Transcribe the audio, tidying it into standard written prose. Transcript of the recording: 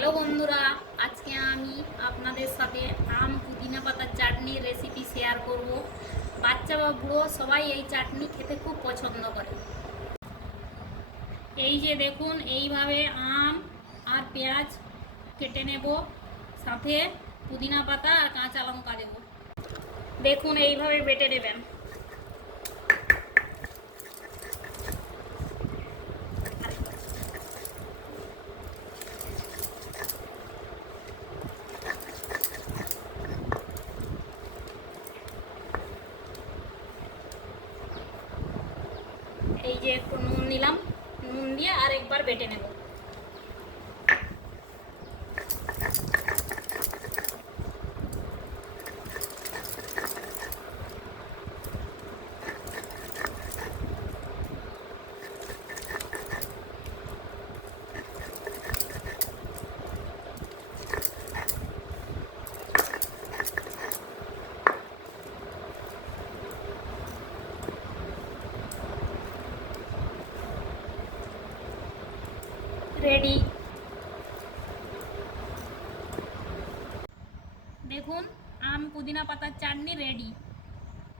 Hello বন্ধুরা, আজকে আমি আপনাদের সাথে আম পুদিনা পাতার চাটনির রেসিপি শেয়ার করব। বাচ্চা বা বুড়ো সবাই এই চাটনি খেতে খুব পছন্দ করে। এই যে দেখুন, এইভাবে আম আর পেঁয়াজ কেটে নেব, সাথে পুদিনা পাতা আর কাঁচা লঙ্কা দেব। দেখুন, এইভাবে বেটে নেবেন। এই যে একটু নুন নিলাম, নুন দিয়ে আর একবার বেটে নেব। রেডি। দেখুন, আম পুদিনা পাতার চাটনি রেডি।